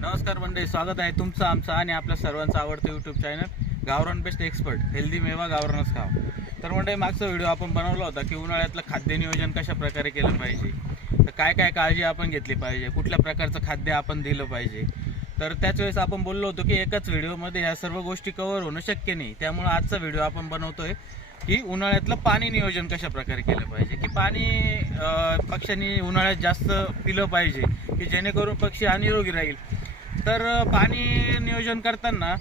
नमस्कार मंडळी स्वागत आहे तुमचं आमचं आणि आपल्या सर्वांचं आवडतं यूट्यूब चॅनल गावरान बेस्ट एक्सपर्ट हेल्दी मेवा गावरानच खाव. तर मंडळी मागचा व्हिडिओ आपण बनवला होता की उन्हाळ्यातलं खाद्य नियोजन कशा प्रकारे केलं पाहिजे? तर काय काय काळजी आपण घेतली पाहिजे? कुठल्या प्रकारचं खाद्य आपण दिलं पाहिजे? तर त्याच वेळेस आपण बोललो होतो की एकाच व्हिडिओमध्ये ह्या सर्व गोष्टी कव्हर होणं शक्य नाही. त्यामुळं आजचा व्हिडिओ आपण बनवतोय की उन्हाळ्यातलं पाणी नियोजन कशा प्रकारे केलं पाहिजे? की पाणी पक्ष्यांनी उन्हाळ्यात जास्त पिलं पाहिजे की जेणेकरून पक्षी अनिरोगी राहील? तर पाणी नियोजन करताना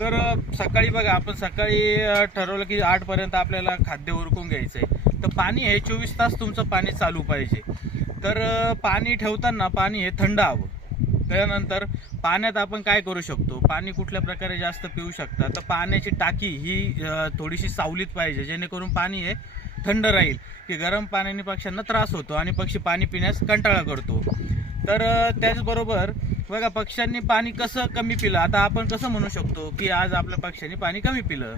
तर सकाळी बघा आपण सकाळी ठरवलं की आठपर्यंत आपल्याला खाद्य उरकून घ्यायचं आहे तर पाणी हे चोवीस तास तुमचं पाणी चालू पाहिजे. तर पाणी ठेवताना पाणी हे थंड हवं. त्यानंतर पाण्यात आपण काय करू शकतो? पाणी कुठल्या प्रकारे जास्त पिऊ शकता? तर पाण्याची टाकी ही थोडीशी सावलीत पाहिजे जेणेकरून पाणी हे थंड राहील. की गरम पाण्याने पक्ष्यांना त्रास होतो आणि पक्षी पाणी पिण्यास कंटाळा करतो. तर त्याचबरोबर बघा पक्ष्यांनी पाणी कसं कमी पिलं? आता आपण कसं म्हणू शकतो की आज आपल्या पक्ष्यांनी पाणी कमी पिलं?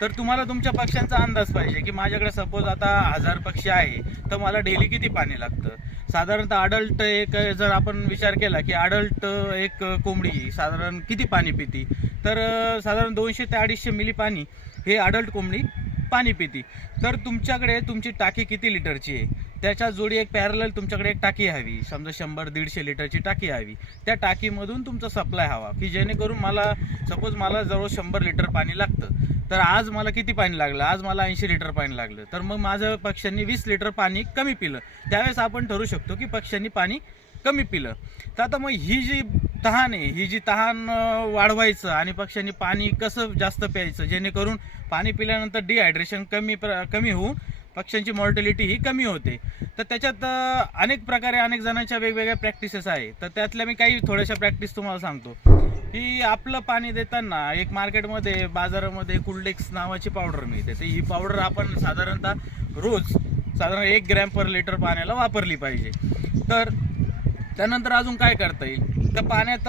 तर तुम्हाला तुमच्या पक्ष्यांचा अंदाज पाहिजे की माझ्याकडे सपोज आता हजार पक्षी आहे तर मला डेली किती पाणी लागतं? साधारणतः अडल्ट एक जर आपण विचार केला की अडल्ट एक कोंबडी साधारण किती पाणी पिती? तर साधारण दोनशे ते अडीचशे मिली पाणी हे अडल्ट कोंबडी पाणी पिती. तर तुमच्याकडे तुमची टाकी किती लिटरची आहे? त्याच्या जोडी एक पॅरल तुमच्याकडे एक टाकी हवी. समजा शंभर दीडशे लिटरची टाकी हवी. त्या टाकीमधून तुमचा सप्लाय हवा. की जेणेकरून मला सपोज मला जवळ शंभर लिटर पाणी लागतं. तर आज मला किती पाणी लागलं? आज मला ऐंशी लिटर पाणी लागलं. तर मग माझं पक्ष्यांनी वीस लिटर पाणी कमी पिलं. त्यावेळेस आपण ठरू शकतो की पक्ष्यांनी पाणी कमी पिलं. तर आता मग ही जी तहान आहे. ही जी तहान वाढवायचं आणि पक्ष्यांनी पाणी कसं जास्त प्यायचं जेणेकरून पाणी पिल्यानंतर डिहायड्रेशन कमी प्र कमी होऊन पक्ष्यांची मॉर्टॅलिटी ही कमी होते. तर त्याच्यात अनेक प्रकारे अनेक जणांच्या वेगवेगळ्या प्रॅक्टिसेस आहे. तर त्यातल्या मी काही थोड्याशा प्रॅक्टिस तुम्हाला सांगतो. की आपलं पाणी देताना एक मार्केटमध्ये बाजारामध्ये कुलडेक्स नावाची पावडर मिळते. तर ही पावडर आपण साधारणतः रोज साधारण एक ग्रॅम पर लिटर पाण्याला वापरली पाहिजे. तर त्यानंतर अजून काय करता येईल? तर पाण्यात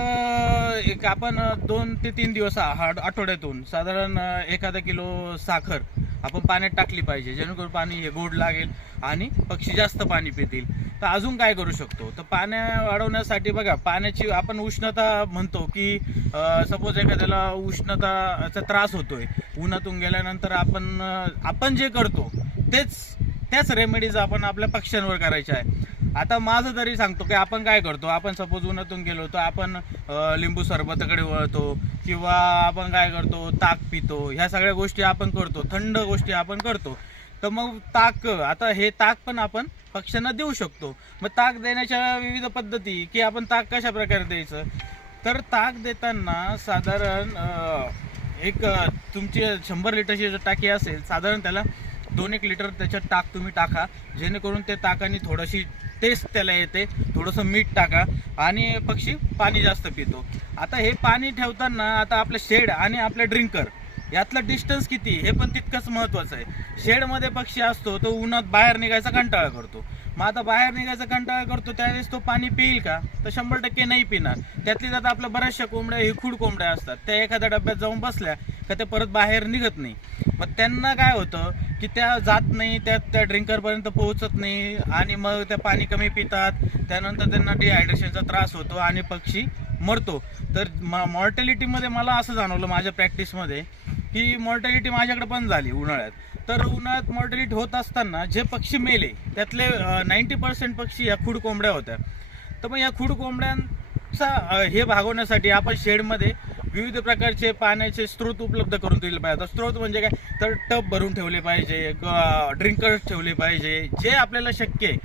एक आपण दोन ते तीन दिवस आठ- आठवड्यातून साधारण एखादा किलो साखर आपण पाण्यात टाकली पाहिजे जेणेकरून पाणी हे गोड लागेल आणि पक्षी जास्त पाणी पितील. तर अजून काय करू शकतो? तर पाण्या वाढवण्यासाठी बघा पाण्याची आपण उष्णता म्हणतो की सपोज एखाद्याला उष्णताचा त्रास होतोय उन्हातून गेल्यानंतर आपण आपण जे करतो तेच त्याच रेमेडीज आपण आपल्या पक्ष्यांवर करायच्या आहे. आता माझं तरी सांगतो की आपण काय करतो आपण सपोज उन्हातून गेलो तर आपण लिंबू सरबताकडे वळतो किंवा आपण काय करतो ताक पितो ह्या सगळ्या गोष्टी आपण करतो थंड गोष्टी आपण करतो. तर मग ताक आता हे ताक पण आपण पक्ष्यांना देऊ शकतो. मग ताक देण्याच्या विविध पद्धती की आपण ताक कशा प्रकारे द्यायचं? तर ताक देताना साधारण एक तुमची शंभर लिटरची जर टाकी असेल साधारण त्याला दोन एक लिटर त्याच्यात ताक तुम्ही टाका जेणेकरून ते ताकाने थोडीशी टेस्ट त्याला येते. थोडंसं मीठ टाका आणि पक्षी पाणी जास्त पितो. आता हे पाणी ठेवताना आता आपलं शेड आणि आपलं ड्रिंकर यातलं डिस्टन्स किती हे पण तितकंच महत्त्वाचं आहे. शेडमध्ये पक्षी असतो तो उन्हात बाहेर निघायचा कंटाळा करतो. मग आता बाहेर निघायचा कंटाळा करतो त्यावेळेस तो पाणी पिईल का? तर शंभर टक्के नाही पिणार. त्यातली जात आपल्या बऱ्याचशा कोंबड्या ही खूड कोंबड्या असतात. त्या एखाद्या डब्यात जाऊन बसल्या का ते परत बाहेर निघत नाही. मग त्यांना काय होतं की त्या जात नाही त्या त्या ड्रिंकरपर्यंत पोहोचत नाही आणि मग त्या पाणी कमी पितात. त्यानंतर त्यांना डिहायड्रेशनचा त्रास होतो आणि पक्षी मरतो. तर मॉर्टॅलिटीमध्ये मला असं जाणवलं माझ्या प्रॅक्टिसमध्ये की मॉर्टॅलिटी माझ्याकडे पण झाली उन्हाळ्यात. तर उन्हाळ्यात मॉर्टॅलिटी होत असताना जे पक्षी मेले त्यातले नाईंटी पर्सेंट पक्षी या खुड कोंबड्या होत्या. तर मग या खुड कोंबड्यांचा हे भागवण्यासाठी आपण शेडमध्ये विविध प्रकारचे पाण्याचे स्रोत उपलब्ध करून दिले पाहिजे. आता स्रोत म्हणजे काय? तर टब भरून ठेवले पाहिजे ड्रिंकर्स ठेवले पाहिजे जे आपल्याला शक्य आहे.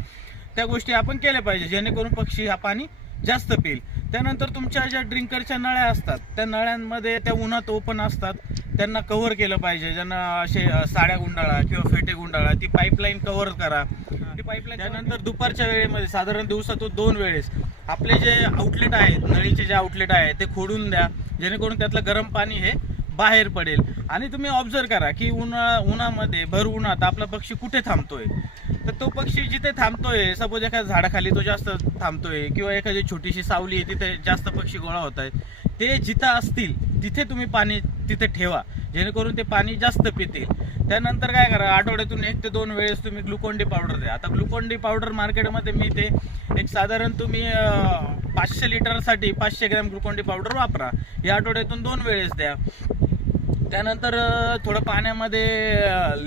त्या गोष्टी आपण केल्या पाहिजे जेणेकरून पक्षी हा पाणी जास्त पिईल. त्यानंतर तुमच्या ज्या ड्रिंकरच्या नळ्या असतात त्या नळ्यांमध्ये त्या उन्हात ओपन असतात. त्यांना कव्हर केलं पाहिजे ज्यांना असे साड्या गुंडाळा किंवा फेटे गुंडाळा ती पाईपलाईन कव्हर करा. ती पाईपलाईन त्यानंतर दुपारच्या वेळेमध्ये साधारण दिवसातून दोन वेळेस आपले जे आउटलेट आहेत नळीचे जे आउटलेट आहे ते खोडून द्या. जेणेकरून त्यातलं गरम पाणी हे बाहेर पडेल. आणि तुम्ही ऑब्झर्व करा की उन्हाळा उन्हामध्ये भर उन्हात आपला पक्षी कुठे थांबतोय? तर तो पक्षी जिथे थांबतोय सपोज एखाद्या झाडाखाली तो जास्त थांबतोय किंवा एखादी छोटीशी सावली आहे तिथे जास्त पक्षी गोळा होत आहेत. ते जिथं असतील तिथे तुम्ही पाणी तिथे ठेवा. जेणेकरून ते पाणी जास्त पितील. त्यानंतर काय करा आठवड्यातून एक ते दोन वेळेस तुम्ही ग्लुकोन डी पावडर द्या. आता ग्लुकोन डी पावडर मार्केटमध्ये मी ते एक साधारण तुम्ही पाचशे लिटरसाठी पाचशे ग्रॅम ग्लुकोन डी पावडर वापरा. या आठवड्यातून दोन वेळेस द्या. त्यानंतर थोडं पाण्यामध्ये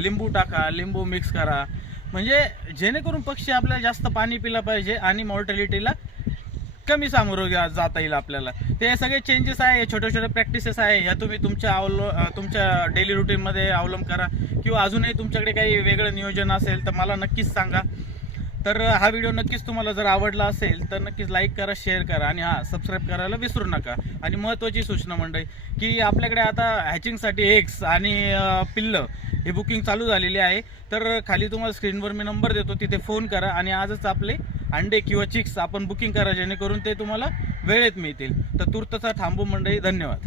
लिंबू टाका लिंबू मिक्स करा. म्हणजे जेणेकरून पक्षी आपल्याला जास्त पाणी पिलं पाहिजे आणि मॉर्टॅलिटीला कमी सामोरं जाता येईल आपल्याला. ते सगळे चेंजेस आहे छोटे छोटे प्रॅक्टिसेस आहे. ह्या तुम्ही तुमच्या अवलो तुमच्या डेली रुटीनमध्ये अवलंब करा. किंवा अजूनही तुमच्याकडे काही वेगळं नियोजन असेल तर मला नक्कीच सांगा. तर हा व्हिडिओ नक्कीच तुम्हाला जर आवडला असेल तर नक्कीच लाईक करा शेअर करा आणि हां सबस्क्राईब करायला विसरू नका. आणि महत्त्वाची सूचना मंडळी की आपल्याकडे आता हॅचिंगसाठी एग्स आणि पिल्लं हे बुकिंग चालू झालेली आहे. तर खाली तुम्हाला स्क्रीनवर मी नंबर देतो तिथे फोन करा आणि आजच आपले अंडे किंवा चिक्स आपण बुकिंग करा जेणेकरून ते तुम्हाला वेळेत मिळतील. तर तुर्तचा थांबू मंडळी धन्यवाद.